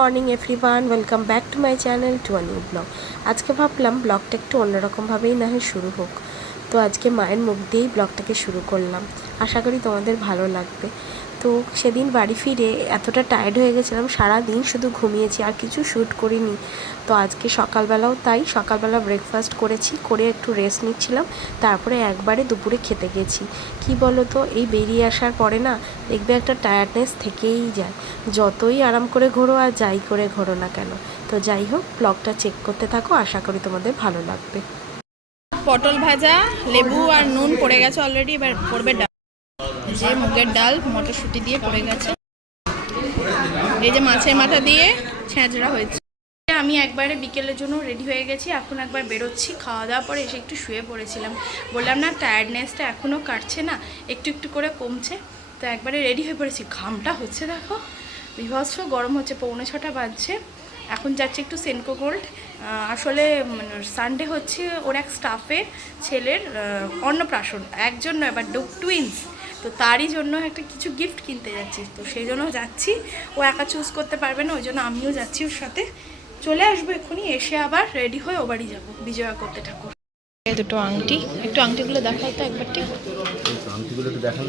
Morning everyone, welcome back to my channel to a new blog. আজকে ভাবলাম ব্লগটা একটু অন্যরকমভাবেই না হয় শুরু হোক। তো আজকে মায়ের মুখ দিয়েই ব্লগটাকে শুরু করলাম। আশা করি তোমাদের ভালো লাগবে। তো সেদিন বাড়ি ফিরে এতটা টায়ার্ড হয়ে গেছিলাম, সারা দিন শুধু ঘুমিয়েছি, আর কিছু শ্যুট করিনি। তো আজকে সকালবেলাও তাই, সকালবেলা ব্রেকফাস্ট করেছি, করে একটু রেস্ট নিচ্ছিলাম, তারপরে একবারে দুপুরে খেতে গেছি। কি বলো তো, এই বেরিয়ে আসার পরে না দেখবে একটা টায়ার্ডনেস থেকেই যায়, যতই আরাম করে ঘোরো আর যাই করে ঘোরো না কেন। তো যাই হোক, ব্লগটা চেক করতে থাকো, আশা করি তোমাদের ভালো লাগবে। পটল ভাজা, লেবু আর নুন পড়ে গেছে অলরেডি, এবার পড়বে ডাল। যে মুগের ডাল মটরশুঁটি দিয়ে পড়ে গেছে। এই যে মাছের মাথা দিয়ে ছেঁচড়া হয়েছে। আমি একবারে বিকেলের জন্য রেডি হয়ে গেছি, এখন একবার বেরোচ্ছি। খাওয়া দাওয়ার পরে এসে একটু শুয়ে পড়েছিলাম, বললাম না টায়ার্ডনেসটা এখনও কাটছে না, একটু একটু করে কমছে। তো একবারে রেডি হয়ে পড়েছি। ঘামটা হচ্ছে দেখো, বিভৎস গরম হচ্ছে, 6:45 বাজছে। এখন যাচ্ছি একটু সেনকো গোল্ড। আসলে সানডে হচ্ছে ওর এক স্টাফের ছেলের অন্নপ্রাশন, একজন নয় বাট টুইন্স। তো তারই জন্য একটা কিছু গিফট কিনতে যাচ্ছি, তো সেই জন্য যাচ্ছি। ও একা চুজ করতে পারবে না, ওই জন্য আমিও যাচ্ছি ওর সাথে। চলে আসবো এক্ষুনি, এসে আবার রেডি হয়ে ও বাড়ি যাবো বিজয়া করতে ঠাকুর। এই দুটো আংটি, একটু আংটিগুলো দেখাই তো একবার। ঠিক আংটিগুলো একটু দেখান।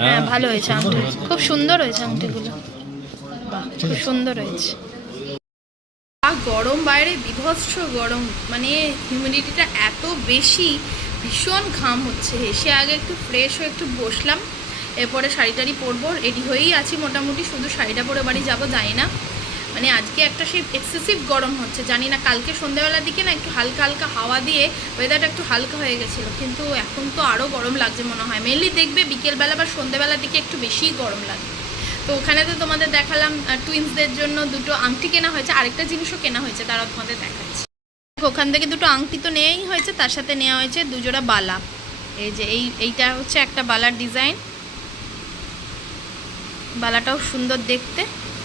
হ্যাঁ ভালো হয়েছে আংটি, খুব সুন্দর হয়েছে আংটিগুলো, খুব সুন্দর হয়েছে। গরম বাইরে, বিভৎস গরম, মানে হিউমিডিটিটা এত বেশি, ভীষণ ঘাম হচ্ছে। এসে আগে একটু ফ্রেশ হয়ে একটু বসলাম, এরপরে শাড়ি টাড়ি পরবো। রেডি হয়েই আছি মোটামুটি, শুধু শাড়িটা পরে বাড়ি যাবো জানি না। মানে আজকে একটা সেই এক্সেসিভ গরম হচ্ছে, জানি না। কালকে সন্ধ্যাবেলার দিকে না একটু হালকা হালকা হাওয়া দিয়ে ওয়েদারটা একটু হালকা হয়ে গেছিলো, কিন্তু এখন তো আরও গরম লাগছে মনে হয়। মেনলি দেখবে বিকেলবেলা বা সন্ধ্যাবেলার দিকে একটু বেশিই গরম লাগে। তো ওখানে তো তোমাদের দেখালাম টুইন্সদের জন্য দুটো আংটি কেনা হয়েছে, আরেকটা জিনিসও কেনা হয়েছে, তারাও তোমাদের দেখাচ্ছি। ওখান থেকে দুটো আংটি তো নেওয়াই হয়েছে, তার সাথে নেওয়া হয়েছে দুজোড়া বালা। এই যে এইটা হচ্ছে একটা বালার ডিজাইন, বালাটাও সুন্দর দেখতে।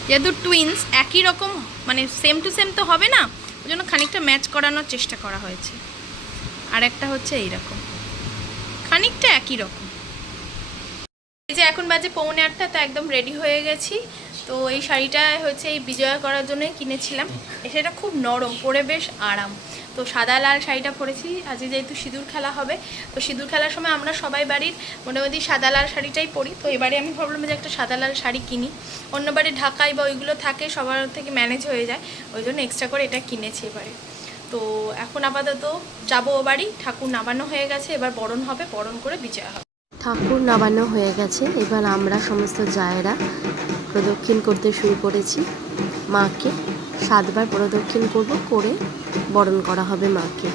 যেহেতু টুইন্স একই রকম, মানে সেম টু সেম তো হবে না, ওই জন্য খানিকটা ম্যাচ করানোর চেষ্টা করা হয়েছে। আর একটা হচ্ছে এইরকম, খানিকটা একই রকম। এই যে এখন বাজে 7:45, তো একদম রেডি হয়ে গেছি। তো এই শাড়িটা হচ্ছে এই বিজয়া করার জন্যই কিনেছিলাম। সেটা খুব নরম, পরে বেশ আরাম। তো সাদা লাল শাড়িটা পরেছি, আজকে যেহেতু সিঁদুর খেলা হবে। তো সিঁদুর খেলার সময় আমরা সবাই বাড়ির মোটামুটি সাদা লাল শাড়িটাই পরি। তো এবারে আমি ভাবলাম যে একটা সাদা লাল শাড়ি কিনি। অন্য বাড়ি ঢাকায় বা ওইগুলো থাকে, সবার থেকে ম্যানেজ হয়ে যায়, ওই জন্য এক্সট্রা করে এটা কিনেছি এবারে। তো এখন আপাতত যাবো ও বাড়ি, ঠাকুর নামানো হয়ে গেছে, এবার বরণ হবে, বরণ করে বিজয়া হবে। ঠাকুর নামানো হয়ে গেছে, এবার আমরা সমস্ত জায়েরা প্রদক্ষিণ করতে শুরু করেছি। মাকে 7 বার প্রদক্ষিণ করব, করে বরণ করা হবে মাকে।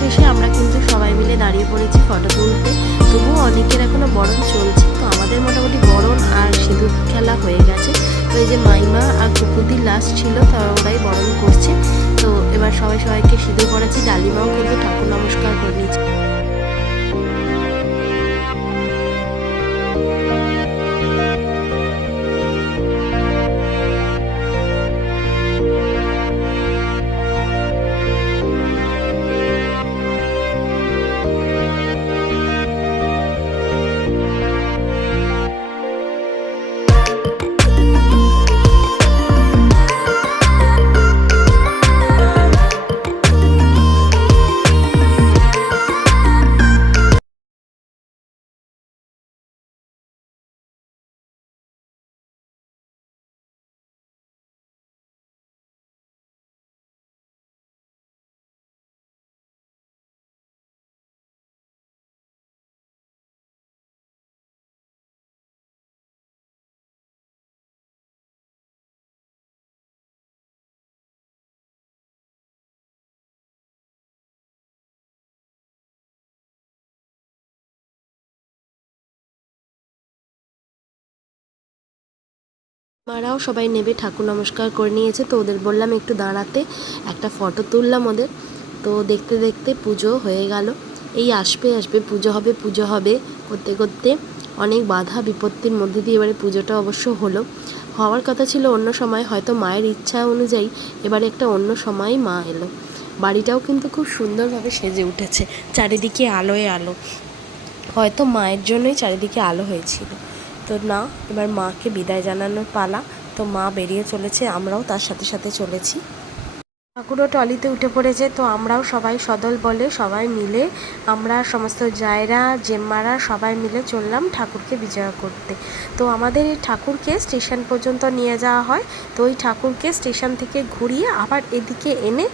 শেষে আমরা কিন্তু সবাই মিলে দাঁড়িয়ে পড়েছি ফটো তুলতে। তবুও অনেকের এখনও বরণ চলছে, তো আমাদের মোটামুটি বরণ আর সিঁদুর খেলা হয়ে গেছে। তো এই যে মাইমা আর কুকুদি লাস্ট ছিল, তো ওরাই বরণ করছে। তো এবার সবাই সবাইকে সিঁদুর পড়াচ্ছি। ডালিমাও কিন্তু ঠাকুর নমস্কার করে নিয়েছে। মারাও সবাই নেবে ঠাকুর নমস্কার করে নিয়েছে, তো ওদের বললাম একটু দাঁড়াতে, একটা ফটো তুললাম ওদের। তো দেখতে দেখতে পুজো হয়ে গেল। এই আসবে আসবে পুজো হবে করতে করতে অনেক বাধা বিপত্তির মধ্যে দিয়ে এবারে পুজোটা অবশ্য হলো। হওয়ার কথা ছিল অন্য সময়, হয়তো মায়ের ইচ্ছা অনুযায়ী এবারে একটা অন্য সময় মা এলো। বাড়িটাও কিন্তু খুব সুন্দরভাবে সেজে উঠেছে, চারিদিকে আলোয় আলো। হয়তো মায়ের জন্যই চারিদিকে আলো হয়েছিল। তো না, এবার মাকে বিদায় জানানোর পালা। তো মা বেরিয়ে চলেছে, আমরাও তার সাথে সাথে চলেছি। ঠাকুরও ট্রলিতে উঠে পড়েছে, তো আমরাও সবাই সদল বলে সবাই মিলে আমরা সমস্ত জায়রা জেম্মারা সবাই মিলে চললাম ঠাকুরকে বিজয় করতে। তো আমাদের এই ঠাকুরকে স্টেশন পর্যন্ত নিয়ে যাওয়া হয়। তো ওই ঠাকুরকে স্টেশন থেকে ঘুরিয়ে আবার এদিকে এনে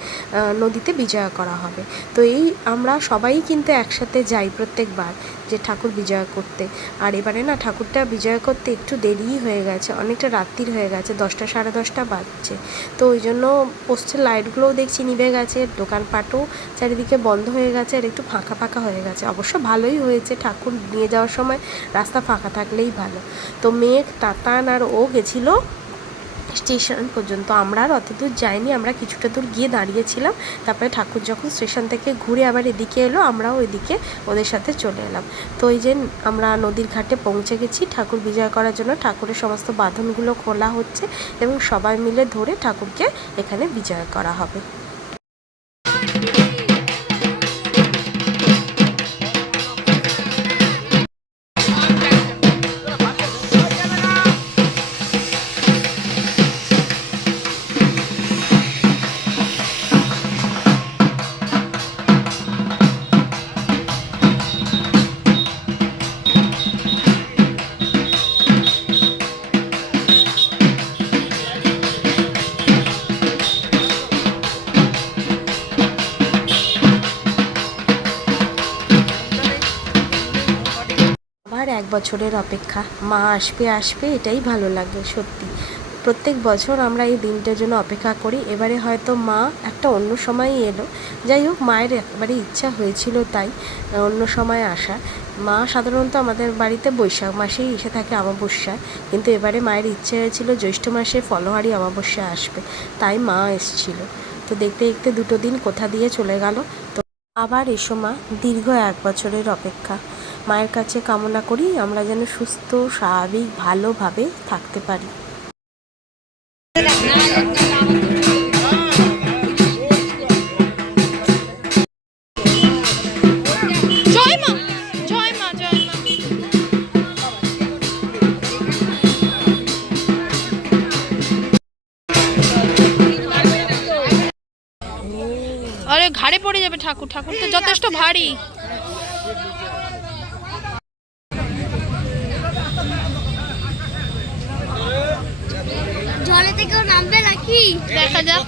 নদীতে বিজয় করা হবে। তো এই আমরা সবাই কিন্তু একসাথে যাই প্রত্যেকবার যে ঠাকুর বিজয় করতে। আর এবারে না ঠাকুরটা বিজয় করতে একটু দেরিই হয়ে গেছে, অনেকটা রাত্রির হয়ে গেছে, 10টা সাড়ে 10টা বাজছে। তো ওই জন্য পোস্টের লাইটগুলোও দেখছি নিভে গেছে, দোকানপাটও চারিদিকে বন্ধ হয়ে গেছে, আর একটু ফাঁকা ফাঁকা হয়ে গেছে। অবশ্য ভালোই হয়েছে, ঠাকুর নিয়ে যাওয়ার সময় রাস্তা ফাঁকা থাকলেই ভালো। তো মেঘ তাতান আর ও গেছিলো স্টেশন পর্যন্ত, আমরা আর অত দূর যাইনি, আমরা কিছুটা দূর গিয়ে দাঁড়িয়েছিলাম। তারপরে ঠাকুর যখন স্টেশন থেকে ঘুরে আবার এদিকে এলো, আমরাও এদিকে ওদের সাথে চলে এলাম। তো এই যে আমরা নদীর ঘাটে পৌঁছে গেছি ঠাকুর বিজয় করার জন্য। ঠাকুরের সমস্ত বাঁধনগুলো খোলা হচ্ছে এবং সবাই মিলে ধরে ঠাকুরকে এখানে বিজয় করা হবে। আবার 1 বছরের অপেক্ষা, মা আসবে আসবে এটাই ভালো লাগে সত্যি। প্রত্যেক বছর আমরা এই দিনটার জন্য অপেক্ষা করি। এবারে হয়তো মা একটা অন্য সময়ই এলো। যাই হোক, মায়ের একেবারে ইচ্ছা হয়েছিল তাই অন্য সময় আসা। মা সাধারণত আমাদের বাড়িতে বৈশাখ মাসেই এসে থাকে অমাবস্যায়, কিন্তু এবারে মায়ের ইচ্ছে হয়েছিল জ্যৈষ্ঠ মাসে ফলহারি অমাবস্যায় আসবে, তাই মা এসেছিল। তো দেখতে দেখতে 2 দিন কোথা দিয়ে চলে গেল। তো আবার এসো মা, দীর্ঘ 1 বছরের অপেক্ষা। মায়ের কাছে কামনা করি আমরা যেন সুস্থ স্বাভাবিক ভালোভাবে থাকতে পারি। জয় মা, জয় মা, জয় মা। আরে ঘাড়ে পড়ে যাবে ঠাকুর, ঠাকুর তো যথেষ্ট ভারী। জলে থেকেও নামবে নাকি দেখা যাক।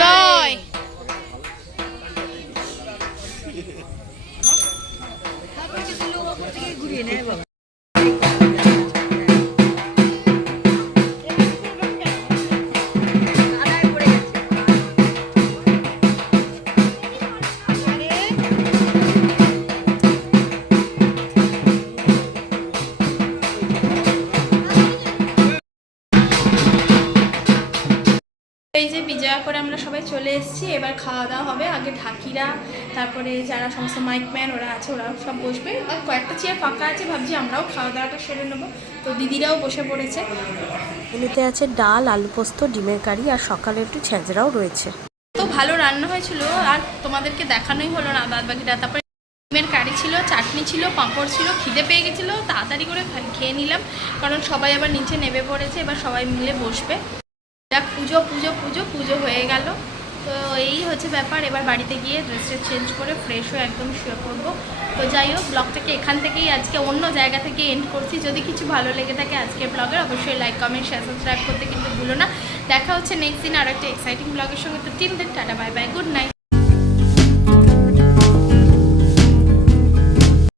জয়। করে আমরা সবাই চলে এসেছি। এবার খাওয়া দাওয়া হবে। আগে ঢাকিরা, তারপরে যারা সমস্ত মাইকম্যান ওরা আছে ওরাও সব বসবে, আর কয়েকটা চেয়ার ফাঁকা আছে, ভাবছি আমরাও খাওয়া দাওয়াটা সেরে নেবো। তো দিদিরাও বসে পড়েছে। মেনুতে আছে ডাল, আলু পোস্ত, ডিমের কারি আর সকালে একটু ছেঁচড়াও রয়েছে। তো ভালো রান্না হয়েছিল, আর তোমাদেরকে দেখানোই হলো না বাদ বাকিটা। তারপরে ডিমের কারি ছিল, চাটনি ছিল, পাঁপড় ছিল। খিদে পেয়ে গেছিলো, তাড়াতাড়ি করে খেয়ে নিলাম, কারণ সবাই আবার নিচে নেমে পড়েছে। এবার সবাই মিলে বসবে। যাক, পুজো পুজো পুজো পুজো হয়ে গেল। তো এই হচ্ছে ব্যাপার। এবার বাড়িতে গিয়ে ড্রেসটা চেঞ্জ করে ফ্রেশ হয়ে একদম শুয়ে পড়বো। তো যাই হোক, ব্লগটাকে এখান থেকেই আজকে অন্য জায়গা থেকে এন্ড করছি। যদি কিছু ভালো লেগে থাকে আজকের ব্লগের, অবশ্যই লাইক, কমেন্ট, শেয়ার, সাবস্ক্রাইব করতে কিন্তু ভুলো না। দেখা হচ্ছে নেক্সট দিন আর একটা এক্সাইটিং ব্লগের সঙ্গে। তো till then, tata, bye bye, good night.